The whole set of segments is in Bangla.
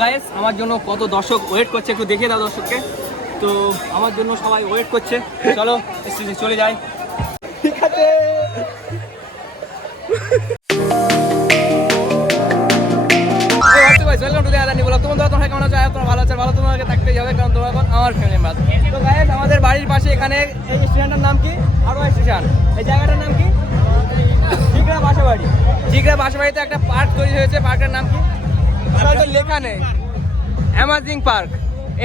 গাইস আমার জন্য কত দর্শক ওয়েট করছে, একটু দেখিয়ে দাও দর্শককে। তো আমার জন্য সবাই ওয়েট করছে, চলো স্টেজে চলে যাই। ঠিক আছে, আমাদের বাড়ির পাশে এখানে এই স্টেশনটার নাম কি? হারোয়া স্টেশন। এই জায়গাটার নাম কি? জিগড়া বাসাবাড়ি। জিগড়া বাসাবাড়িতে একটা পার্ক তৈরি হয়েছে, পার্কের নাম কি লেখা নেই, অ্যামাজিং পার্ক।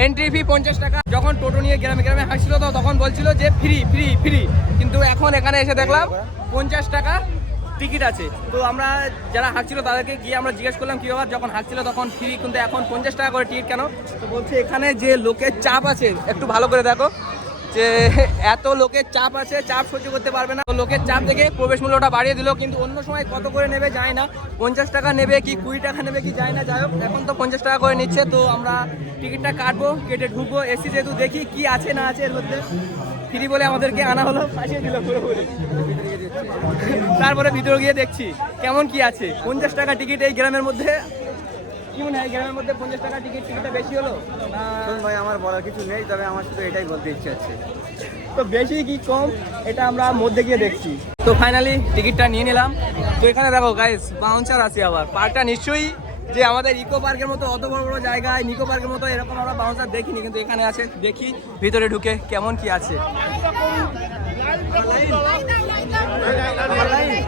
এন্ট্রি ফি 50 টাকা। যখন টোটো নিয়ে গ্রামে গ্রামে হাঁটছিল তো তখন বলছিল যে ফ্রি ফ্রি ফ্রি, কিন্তু এখন এখানে এসে দেখলাম 50 টাকা টিকিট আছে। তো আমরা যারা হাঁটছিল তাদেরকে গিয়ে আমরা জিজ্ঞেস করলাম কী ব্যাপার, যখন হাঁটছিল তখন ফ্রি কিন্তু এখন 50 টাকা করে টিকিট কেন? তো বলছে এখানে যে লোকের চাপ আছে, একটু ভালো করে দেখো যে এত লোকের চাপ আছে, চাপ সহ্য করতে পারবে না, লোকের চাপ দেখে প্রবেশ মূল্যটা বাড়িয়ে দিল। কিন্তু অন্য সময় কত করে নেবে যায় না, 50 টাকা নেবে কি 20 টাকা নেবে কি যায় না, যাই হোক এখন তো 50 টাকা করে নিচ্ছে। তো আমরা টিকিটটা কাটবো, কেটে ঢুকবো, এসি যেহেতু দেখি কি আছে না আছে এর মধ্যে। ফ্রি বলে আমাদেরকে আনা হলো, ফাঁসিয়ে দিল পুরোপুরি। তারপরে ভিতরে গিয়ে দেখছি কেমন কি আছে। 50 টাকা টিকিট এই গ্রামের মধ্যে, কি মনে হয় গ্রামের মধ্যে 50 টাকা টিকিটটা বেশি হলো না? ভাই আমার বলার কিছু নেই, তবে আমার শুধু এটাই বলতে ইচ্ছে আছে, তো বেশি কি কম এটা আমরা মধ্যে গিয়ে দেখছি। তো ফাইনালি টিকিটটা নিয়ে নিলাম। তো এখানে দেখো গাইস বাউন্সার আছে আবার। পার্কটা নিশ্চয়ই যে আমাদের ইকো পার্কের মতো অত বড় বড় জায়গায়, নিকো পার্কের মতো এরকম আমরা বাউন্সার দেখিনি, কিন্তু এখানে আছে। দেখি ভিতরে ঢুকে কেমন কি আছে।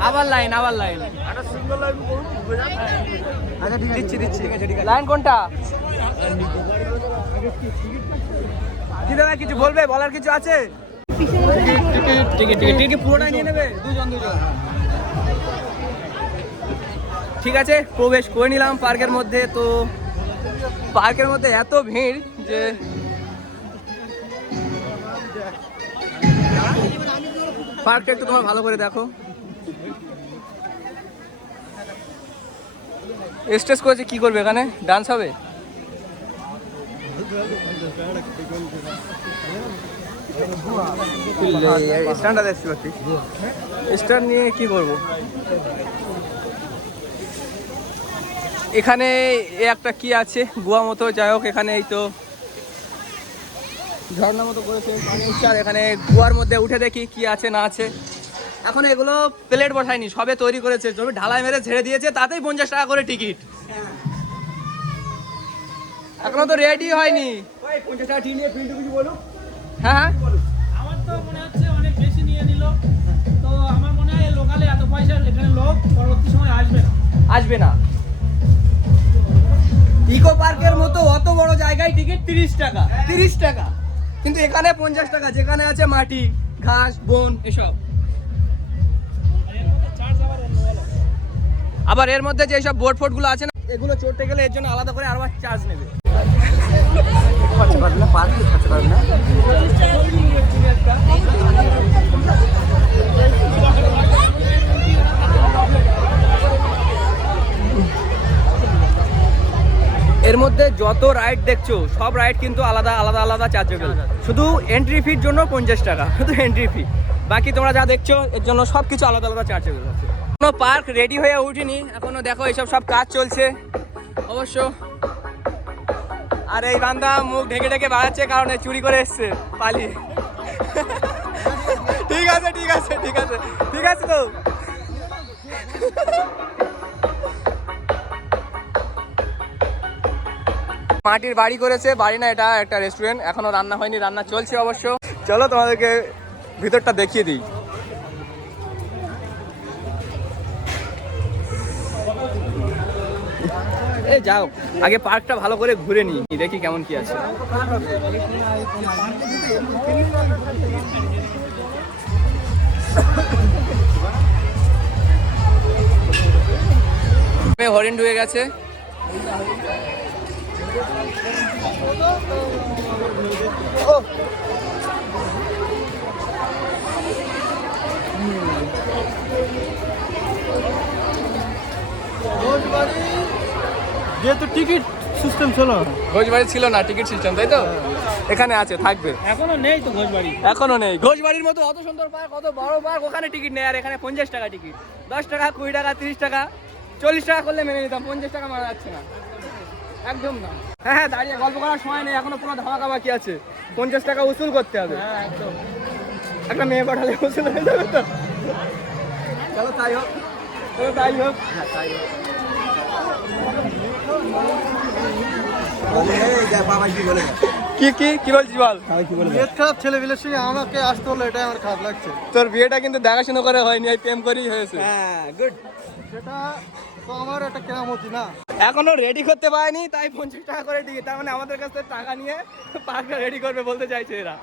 আবার লাইন আবার লাইন, দিচ্ছি দিচ্ছি। লাইন কোনটা? কি দাদা কিছু বলবে, বলার কিছু আছে? টিকিট পুরোটাই নিয়ে নেবে, দুজন দুজন। ঠিক আছে, প্রবেশ করে নিলাম পার্কের মধ্যে। তো পার্কের মধ্যে এত ভিড় যে পার্কটা একটু তোমার ভালো করে দেখো। স্টেজ করেছে, কি করবে এখানে? ডান্স হবে? স্ট্যান্ড নিয়ে কি করবো? এখানে একটা কি আছে গোয়া মতো, যাই হোক এখানে এই তো ঝর্ণা মতো করেছে, এখানে গোয়ার মধ্যে উঠে দেখি কি আছে না আছে। এখন এগুলো প্লেট বসায়নি, সবে তৈরি করেছে, তবে ঢালাই মেরে ছেড়ে দিয়েছে, তাতেই 50 টাকা করে টিকিট। এখনো তো রেডি হয়নি। 50 টাকা টিকিট নিয়ে পিন্টু কিছু বলো। হ্যাঁ আমার তো মনে হচ্ছে অনেক বেশি নিয়ে নিল। তো আমার মনে হয় লোকালে এত পয়সা এখানে লোক পরবর্তী সময় আসবে না। ইকো পার্কের মতো অত বড় জায়গায় টিকিট 30 টাকা, 30 টাকা, কিন্তু এখানে 50 টাকা, যেখানে আছে মাটি ঘাস বন এসব। আবার এর মধ্যে যে সব বোর্ড ফোর্ড গুলো আছে না, এগুলো চড়তে গেলে এর জন্য আলাদা করে আরো চার্জ নেবে। এর মধ্যে যত রাইড দেখছো সব রাইড কিন্তু আলাদা আলাদা আলাদা চার্জেবল। শুধু এন্ট্রি ফির জন্য 50 টাকা, শুধু এন্ট্রি ফি। বাকি তোমরা যা দেখছো এর জন্য সব কিছু আলাদা আলাদা চার্জেবল আছে। কোনো পার্ক রেডি হয়ে উঠিনি এখনো, দেখো এইসব সব কাজ চলছে অবশ্য। আর এই বান্দা মুখ ঢেকে ঢেকে বাড়াচ্ছে, কারণ চুরি করে এসছে পালিয়ে। ঠিক আছে ঠিক আছে ঠিক আছে ঠিক আছে। তো মাটির বাড়ি করেছে, বাড়ি না এটা একটা রেস্টুরেন্ট, এখনো রান্না হয়নি, রান্না চলছে অবশ্য। চলো তোমাদেরকে ভিতরটা দেখিয়ে দিই। এই যাও আগে পার্কটা ভালো করে ঘুরে নিই, দেখি কেমন কি আছে। হরিণ ঢুকে গেছে। যেহেতু টিকিট সিস্টেম ছিল, ঘোষবাড়ি ছিল না টিকিট সিস্টেম, তাই তো? এখানে আছে, থাকবে। এখনো নেই তো ঘোষবাড়ি, এখনো নেই। ঘোষবাড়ির মতো অত সুন্দর পার্ক, অত বড় পার্ক, ওখানে টিকিট নেই। আর এখানে 50 টাকা টিকিট। 10 টাকা 20 টাকা 30 টাকা 40 টাকা করলে মেনে নিতাম, 50 টাকা মারা যাচ্ছে না। একদম না। হ্যাঁ দাঁড়িয়ে গল্প করার সময় নেই, এখনো পুরো ধামাকা বাকি আছে। 50 টাকা উসুল করতে হবে। হ্যাঁ একদম। একটা মেয়ে পাঠালে উসুল হয়ে যাবে তো। চলো তাই হোক। চলো তাই হোক। হ্যাঁ তাই হোক। বাবা কি বলে কি বলছিস বল? কি বলে বিয়ের খারাপ ছেলেপিলের সঙ্গে আমাকে আসতে হলো, এটাই আমার খারাপ লাগছে। তোর বিয়েটা কিন্তু দেখাশোনা করে হয়নি, এই প্রেম করেই হয়েছে। হ্যাঁ গুড। সেটা তো আমার একটা কেরামতি না। এখনো রেডি করতে পারেনি, তাই 50 টাকা করে দিয়ে, তার মানে আমাদের কাছ থেকে টাকা নিয়ে পার্কটা রেডি করবে বলতে চাইছে এরা।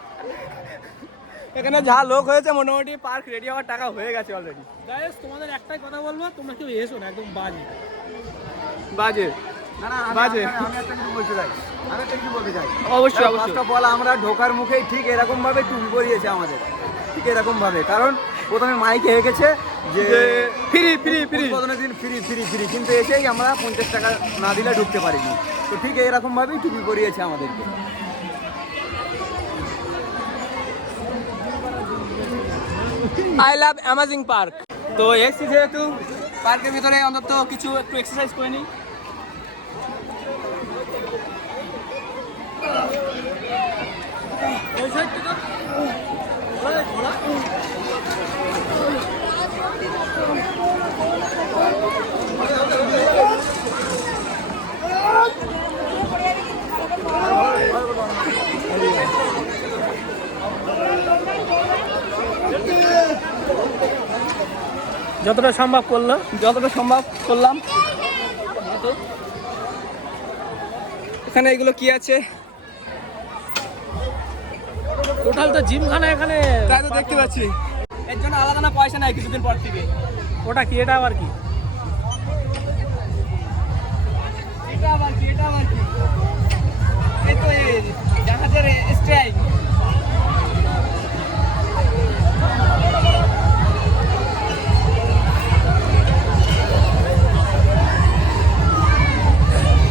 এখানে যা লোক হয়েছে মোটামুটি পার্ক রেডি হওয়ার টাকা হয়ে গেছে অলরেডি। গাইস তোমাদের একটাই কথা বলবো, তোমরা কেউ এসো না, একদম বাজে। বাজে না না বাজে। আমি একটা কিছু বলতে চাই। অবশ্যই ফার্স্ট অবশ্যই। অফ অল আমরা ঢোকার মুখেই ঠিক এরকম ভাবে টুপি পরিয়েছে আমাদের, ঠিক এরকম ভাবে। কারণ প্রথমে মাইকে হেঁকেছে যে ফ্রি ফ্রি ফ্রি। উদ্বোধনের দিন ফ্রি ফ্রি ফ্রি, কিন্তু এসেই আমরা 50 টাকা না দিলে ঢুকতে পারিনি। তো ঠিক এরকম ভাবেই টুপি পরিয়েছে আমাদেরকে। I love amazing park. তো এসছি যেহেতু পার্কের ভিতরে অন্তত কিছু একটু এক্সারসাইজ করে নিই। যতটা সম্ভব করলো। যতটা সম্ভব করলাম। এখানে এগুলো কি আছে? টোটাল তো জিমখানা এখানে। তাই তো দেখতে পাচ্ছি। এর জন্য আলাদা না পয়সা নাই কিছুদিন পর থেকে। ওটা কি, এটা আবার কি? এটা আবার কি? এই তো এই জাহাজের স্ট্রাইক।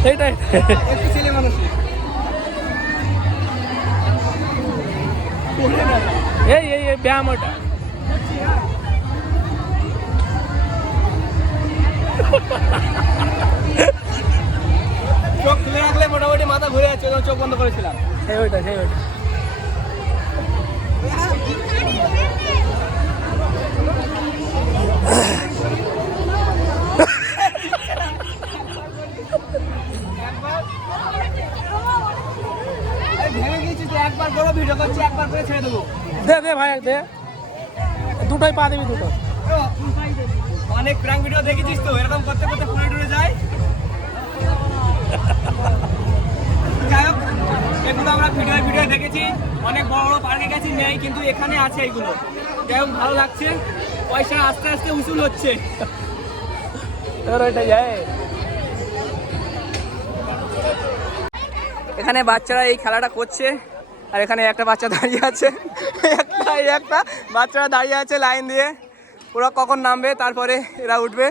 এইটাই একটু ছেলে মানুষ। এই এই এই ব্যায়াম ওটা। চোখ খুলে রাখলে মোটামুটি মাথা ঘুরে যাচ্ছে, চোখ বন্ধ করেছিলাম। সেই ওইটা। ভেবে গিয়েছি তো একবার বড় ভিডিও করছি, একবার করে ছেড়ে দেবো। দে ভাই দে, দুটোই পা দিবি, দুটো। অনেক প্র্যাঙ্ক ভিডিও দেখেছিস তো, এরকম করতে করতে পুরো টুরে যায়। যাই হোক, এগুলো আমরা ভিডিও দেখেছি, অনেক বড় বড় পার্কে গেছি নেই, কিন্তু এখানে আছে এগুলো। যাই হোক ভালো লাগছে, পয়সা আস্তে আস্তে উসুল হচ্ছে। তোর ওইটা যায়। এখানে বাচ্চারা এই খেলাটা করছে, আর এখানে একটা বাচ্চা দাঁড়িয়ে আছে। একটা বাচ্চারা দাঁড়িয়ে আছে লাইন দিয়ে, ওরা কখন নামবে তারপরে এরা উঠবে।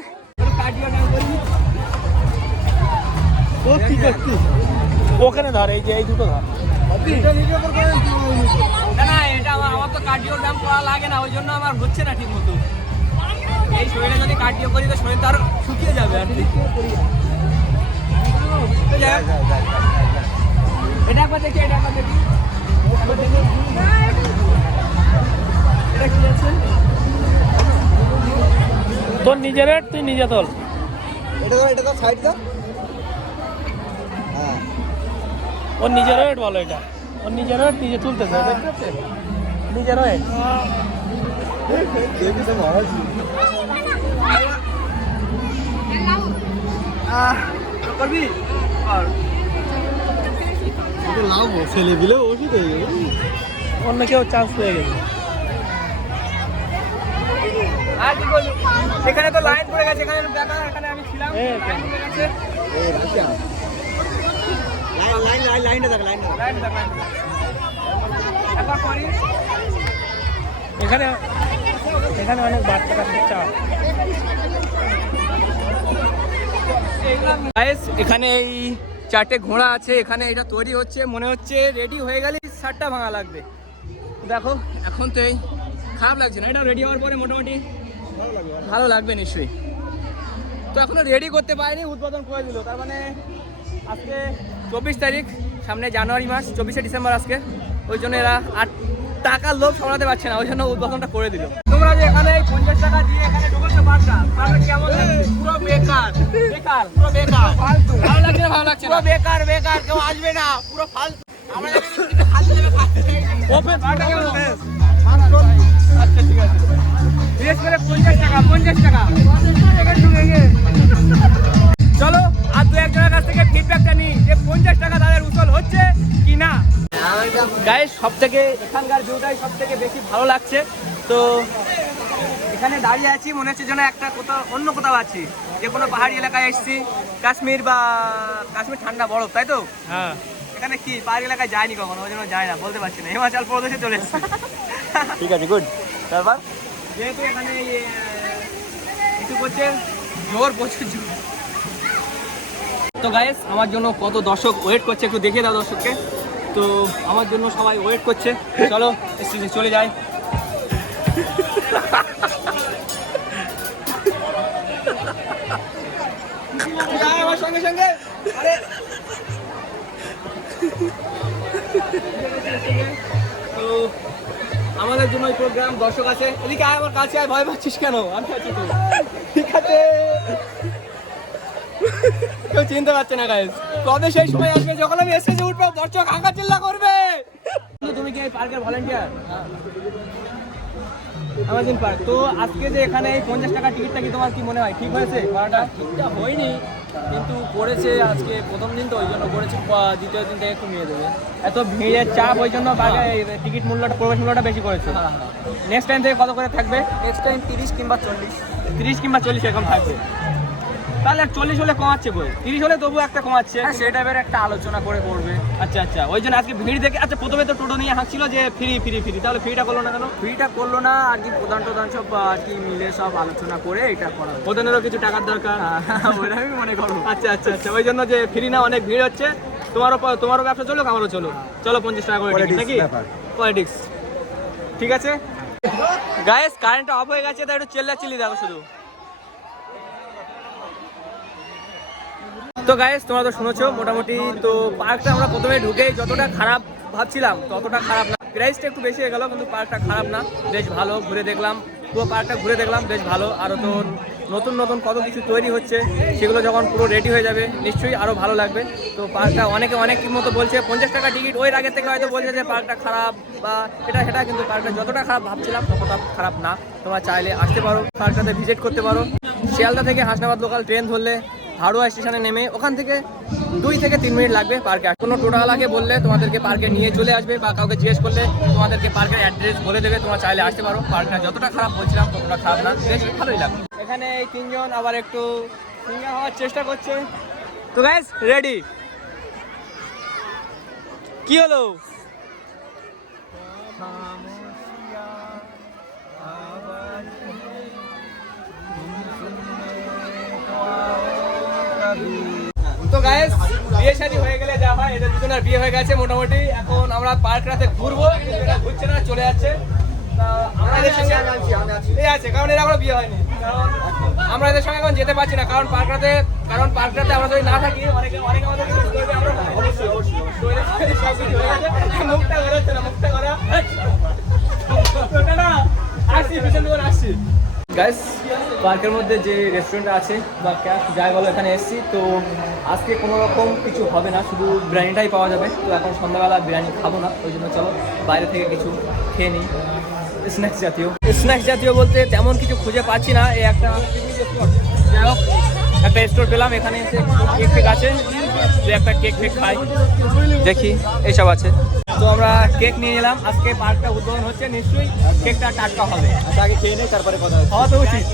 ওখানে ধর, এই যে এই দুটো ধর। না এটা আমার তো কার্ডিও ব্যায়াম করা লাগে না, ওই জন্য আমার হচ্ছে না ঠিক মতো। এই শরীরে যদি কার্ডিও করি তো শরীর তো আরো শুকিয়ে যাবে আর কি। এটা একবার দেখি, এটা কি আছে? তোর নিজের রেট, তুই নিজে তোল। এটা তো সাইড দাও। হ্যাঁ ওর নিজের রেট বলো, এটা ওর নিজের রেট নিজে তুলতেছে, নিজের রেট। করবি ছেলে দিলে ওষুধ হয়ে যাবে। অন্য কেউ চান্স পেয়ে গেছে। আর কি বলবো, এখানে তো লাইন পড়ে গেছে, এখানে দেখা, এখানে আমি ছিলাম, এই লাইন পড়ে গেছে। লাইনটা দেখ, লাইনটা দেখ। লাইন দেখ, লাইন দেখ। একবার করি। এখানে অনেক বাচ্চা কাচ্চা চাপ। গাইস এখানে এই 4টে ঘোড়া আছে, এখানে এটা তৈরি হচ্ছে, মনে হচ্ছে রেডি হয়ে গেলে 7টা ভাঙা লাগবে। দেখো এখন তো এই খারাপ লাগছে না, এটা রেডি হওয়ার পরে মোটামুটি ভালো লাগবে নিশ্চয়ই। তো এখনো রেডি করতে পারিনি, উদ্বোধন করে দিল, তার মানে আজকে 24 তারিখ, সামনে জানুয়ারি মাস, 24শে ডিসেম্বর আজকে। ওই জন্য এরা আর টাকার লোভ সামলাতে পারছে না, ওই জন্য উদ্বোধনটা করে দিল। তোমরা যে এখানে 50 টাকা দিয়ে এখানে ঢুকেছো পার্কটা কেমন লাগছে? পুরো বেকার, বেকার, পুরো বেকার, ফালতু। ভালো লাগছে না? ভালো লাগছে না? পুরো বেকার, বেকার, কেউ আসবে না, পুরো ফালতু। আমরা যদি ফালতু দেবে খাচ্ছি। ওপেন পার্কটা কেমন? আচ্ছা ঠিক আছে। বিশেষ করে 50 টাকা, 50 টাকা। চলো আর দু একজনের কাছ থেকে ফিডব্যাকটা নিই যে 50 টাকা তাদের উসল হচ্ছে কি না। গাইস সব থেকে এখানকার ভিউটাই সব থেকে বেশি ভালো লাগছে। তো এখানে দাঁড়িয়ে আছি, মনে হচ্ছে যেন একটা কোথাও অন্য কোথাও আছি, যে কোনো পাহাড়ি এলাকায় এসেছি, কাশ্মীর বা কাশ্মীর ঠান্ডা বরফ, তাই তো? হ্যাঁ। এখানে কি পাহাড়ি এলাকায় যায়নি কখনো, ওই জন্য যায় না, বলতে পারছি না। হিমাচল প্রদেশে চলে এসেছি। ঠিক আছে, গুড। তারপর যেহেতু এখানে কিছু করছে জোর, প্রচুর জোর। তো গাইস আমার জন্য কত দর্শক ওয়েট করছে একটু দেখিয়ে দাও দর্শককে। তো আমার জন্য সবাই ওয়েট করছে, চলো চলে যাই। আমার সঙ্গে সঙ্গে আরে তো আমাদের জন্য এই প্রোগ্রাম, দর্শক আছে এদিকে আয়, আমার কাছে আয়, ভয় পাচ্ছিস কেন? আমি আছি তো, ঠিক আছে। কেউ চিনতে পারছে না গাইস, কবে সেই সময় আসবে যখন আমি স্টেজে উঠবো, দর্শক হাঁকা চিল্লা করবে। তুমি কি এই পার্কের ভলান্টিয়ার? Amazon park. তো আজকে যে এখানে এই 50 টাকা টিকিটটা কি তোমার কি মনে হয় ঠিক হয়েছে? ভাড়াটা ঠিকঠাক হয়নি, কিন্তু করেছে আজকে প্রথম দিন তো, ওই জন্য করেছে। দ্বিতীয় দিন থেকে কমিয়ে দেবে। এত ভিড়ের চাপ, ওই জন্য টিকিট মূল্যটা, প্রবেশ মূল্যটা বেশি করেছে। নেক্সট টাইম থেকে কত করে থাকবে? নেক্সট টাইম 30 কিংবা 40। 30 কিংবা 40 এরকম থাকবে। তাহলে 40 হলে কমাচ্ছে বই, 30 হলে তবু একটা কমাচ্ছে। হ্যাঁ, সেই টাইপের একটা আলোচনা করে করবে। আচ্ছা আচ্ছা, ওই জন্য আজকে ভিড় দেখে। আচ্ছা প্রথমে তো টোটো নিয়ে হাঁকছিল যে ফ্রি ফ্রি ফ্রি, তাহলে ফ্রিটা করলো না কেন? ফ্রিটা করলো না আর কি, প্রধান সব আর কি মিলে সব আলোচনা করে এটা করা হবে। প্রধানেরও কিছু টাকার দরকার, ওইরকমই মনে করো। আচ্ছা আচ্ছা আচ্ছা, ওই জন্য যে ফ্রি না, অনেক ভিড় হচ্ছে। তোমারও ব্যবসা চলুক, আমারও চলুক। চলো 50 টাকা করে টিকিট নাকি? পলিটিক্স, ঠিক আছে। গাইস কারেন্টটা অফ হয়ে গেছে, তাই একটু চিল্লাচিল্লি দেখো শুধু। তো গাইস তোমরা তো শুনেছো মোটামুটি। তো পার্কটা আমরা প্রথমে ঢুকেই যতটা খারাপ ভাবছিলাম ততটা খারাপ না। প্রাইসটা একটু বেশি হয়ে গেল, কিন্তু পার্কটা খারাপ না, বেশ ভালো। ঘুরে দেখলাম, পুরো পার্কটা ঘুরে দেখলাম, বেশ ভালো। আরও তো নতুন নতুন কত কিছু তৈরি হচ্ছে, সেগুলো যখন পুরো রেডি হয়ে যাবে নিশ্চয়ই আরও ভালো লাগবে। তো পার্কটা অনেকে অনেক মতো বলছে 50 টাকা টিকিট, ওই আগের থেকে হয়তো বলছে যে পার্কটা খারাপ বা এটা সেটা, কিন্তু পার্কটা যতটা খারাপ ভাবছিলাম ততটা খারাপ না। তোমরা চাইলে আসতে পারো, পার্কটাতে ভিজিট করতে পারো। শিয়ালদা থেকে হাসনাবাদ লোকাল ট্রেন ধরলে হাড়োয়া স্টেশনে নেমে ওখান থেকে 2 থেকে 3 মিনিট লাগবে পার্কে। কোনো টোটোওয়ালাকে বললে তোমাদেরকে পার্কে নিয়ে চলে আসবে, বা কাউকে জিজ্ঞেস করলে তোমাদেরকে পার্কের অ্যাড্রেস বলে দেবে। তোমরা চাইলে আসতে পারো। পার্কটা যতটা খারাপ বলছিলাম ততটা খারাপ না, বেশ ভালোই লাগবে। এখানে এই 3 জন আবার একটু সিঙ্গার হওয়ার চেষ্টা করছে। তো গাইস রেডি? কি হলো? তো গাইস বিয়ে শাদী হয়ে গেলে যা হয়, এদের দুজনের বিয়ে হয়ে গেছে মোটামুটি। এখন আমরা পার্ক রাতে ঘুরবো, এরা ঘুরছে না, চলে যাচ্ছে। আমরা এদের সঙ্গে এই আছে, কারণ এরা এখনো বিয়ে হয়নি। কারণ আমরা এদের সঙ্গে এখন যেতে পারছি না, কারণ পার্কটাতে আমরা যদি না থাকি অনেকে আমাদের মুখটা বেরোচ্ছে না, মুখটা করা আসছি, পিছন দিকে আসছি। গাইস পার্কের মধ্যে যে রেস্টুরেন্টটা আছে বা ক্যাফ যাই বলো, এখানে এসেছি। তো আজকে কোনো রকম কিছু হবে না, শুধু বিরিয়ানিটাই পাওয়া যাবে। তো এখন সন্ধ্যাবেলা বিরিয়ানি খাবো না, ওই জন্য চলো বাইরে থেকে কিছু খেয়ে নিই। স্ন্যাক্স জাতীয় বলতে তেমন কিছু খুঁজে পাচ্ছি না। এই একটা যাই হোক একটা স্টোর পেলাম, এখানে এসে কেক ফেক আছে, যে একটা কেক ফেক খাই, দেখি এইসব আছে। তো আমরা কেক নিয়ে এলাম। আজকে পার্কটা উদ্বোধন হচ্ছে, নিশ্চয়ই কেকটা টাটকা হবে। আগে খেয়ে নেই, তারপরে কথা হবে। হওয়া তো উচিত।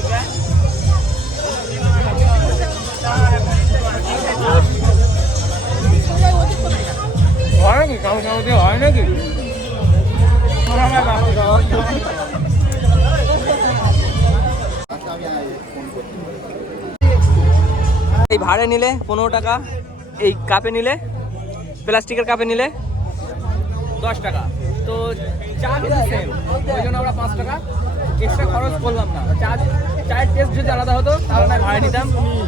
হয় নাকি কাউকে হয় নাকি? এই ভাড়ে নিলে 15 টাকা, এই কাপে নিলে, প্লাস্টিকের কাপে নিলে 10 টাকা। তো চা কিন্তু সেম, ওই জন্য আমরা 5 টাকা এক্সট্রা খরচ করলাম না। চায়ের টেস্ট যদি আলাদা হতো তাহলে না ভাড়া নিতাম,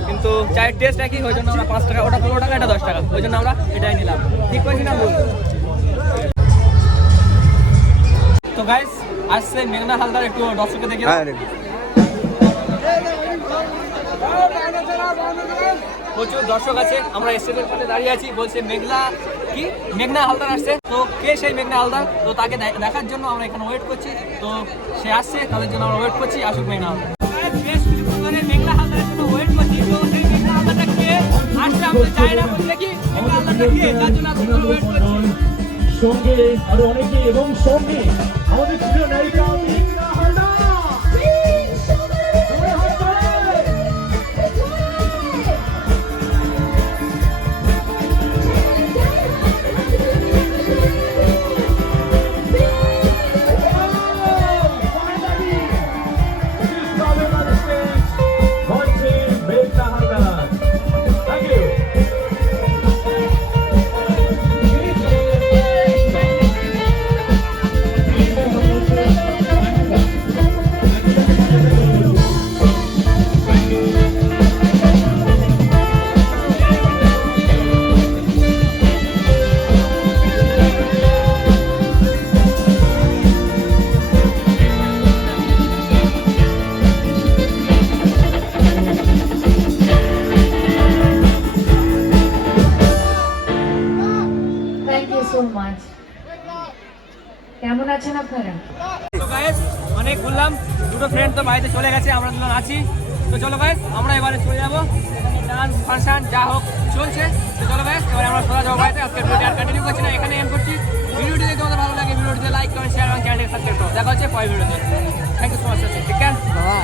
কিন্তু চায়ের টেস্ট একই, ওই জন্য আমরা 5 টাকা, ওটা 15 টাকা, এটা 10 টাকা, ওই জন্য আমরা এটাই নিলাম। ঠিক করেছি না ভুল? তো গাইস আসছে মেঘনা হালদার, একটু দর্শককে দেখে দাও। প্রচুর দর্শক আছে, আমরা স্টেজের পাশে দাঁড়িয়ে আছি, বলছে মেঘনা হালদার আসছে। তো কে সেই মেঘনা হালদার, তো তাকে দেখার জন্য আমরা এখানে ওয়েট করছি। তো সে আসছে, তাদের জন্য আমরা ওয়েট করছি, আসুক মেঘনা হালদার। বেশ কিছুক্ষণ ধরে মেঘনা হালদারের জন্য ওয়েট করছি। তো সেই মেঘনা হালদারটা কে আসছে আমরা জানি না, বলতে কি মেঘনা হালদারটা কে, তার জন্য এতক্ষণ ওয়েট করছি। সঙ্গে আরো অনেকে এবং সঙ্গে আমাদের প্রিয় নায়িকা মেঘনা Haldar. Thank you so much. কেমন আছেন আপনারা? তো গাইস অনেক ঘুরলাম, দুটো ফ্রেন্ড তো বাড়িতে চলে গেছে, আমরা দুজন আছি। তো চলো গাইস আমরা এবারে চলে যাবো, এখানে ডান্স ফাংশন যা হোক চলছে। তো চলো গাইস এবারে আমরা সোজা যাবো বাড়িতে। আজকে ভিডিওটি আর কন্টিনিউ করছি না, এখানে এন্ড করছি। ভিডিওটি দেখে তোমাদের ভালো লাগে ভিডিওটিতে লাইক কমেন্ট শেয়ার এবং চ্যানেলটি সাবস্ক্রাইব করো। দেখা হচ্ছে পরের ভিডিওতে। থ্যাংক ইউ সো মাচ, ঠিক আছে।